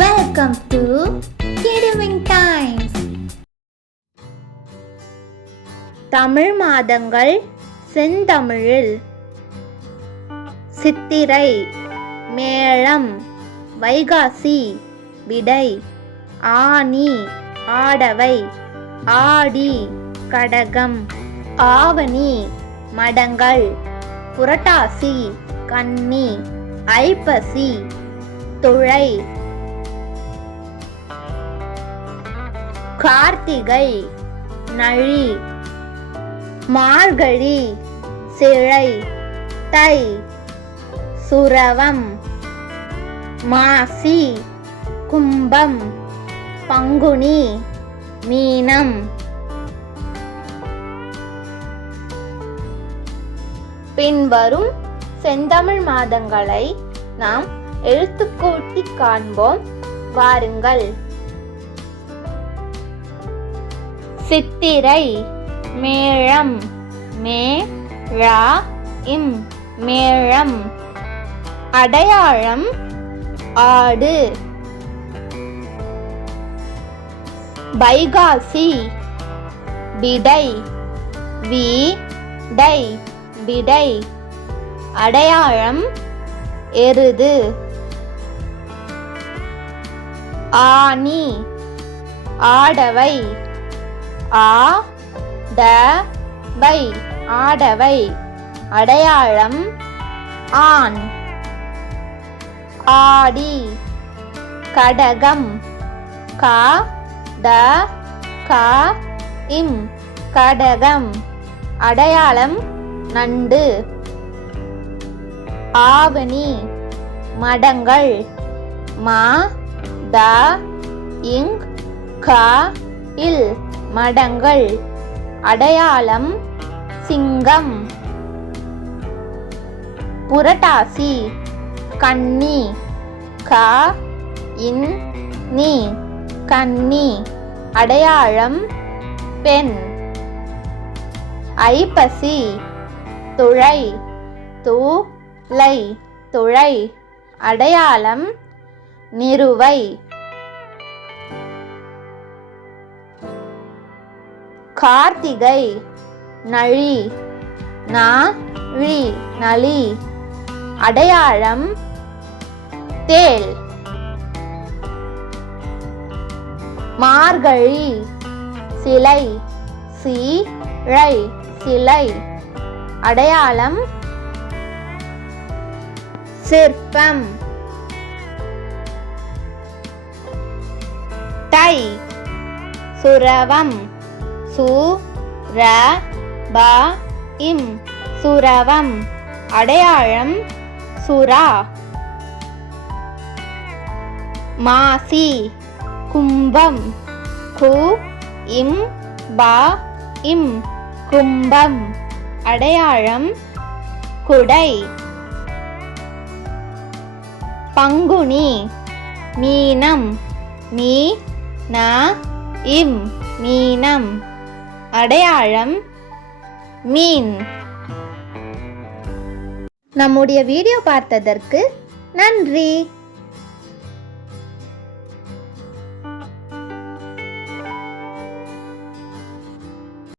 Welcome to Kidding Times. Tamil மாதங்கள் செந்தமிழில் சித்திரை மேளம், வைகாசி விடை, ஆனி ஆடவை, ஆடி கடகம், ஆவணி மடங்கள், புரட்டாசி கன்னி, ஐப்பசி துழை, கார்த்திகை நழி, மார்கழி சிழை, தை சுரவம், மாசி கும்பம், பங்குனி மீனம். பின்வரும் செந்தமிழ் மாதங்களை நாம் எழுத்துக்கூட்டி காண்போம். வாருங்கள். சித்திரை மேளம், மே ழா இம் மேளம். அடையாளம் ஆடு. வைகாசி விடை, வி டை விடை. அடையாளம் எருது. ஆனி ஆடவை, ஆ ட வை ஆடவை. அடையாளம் ஆண். ஆடி கடகம், கா ட கா இம் கடகம். அடையாளம் நண்டு. ஆவணி மடங்கள், மா த இங் கா இல் மடங்கள். அடையாளம் சிங்கம். புரட்டாசி கன்னி, கா இன் நீ கன்னி. அடையாளம் பெண். ஐப்பசி துழை, தூ லை துழை. அடையாளம் நிறுவை. கார்த்திகை நழி, நா ழி நளி. அடையாளம் தேள். மார்கழி சிலை, சி ழை சிலை. அடையாளம் சிற்பம். தை சுரவம், சு ர ப இம் சுரவம். அடையாளம் சுறா. மாசி கும்பம், கு இம் ப இம் கும்பம். அடையாளம் குடை. பங்குனி மீனம், மீ ந இம் மீனம். அடையாளம் மீன். நம்முடைய வீடியோ பார்த்ததற்கு நன்றி.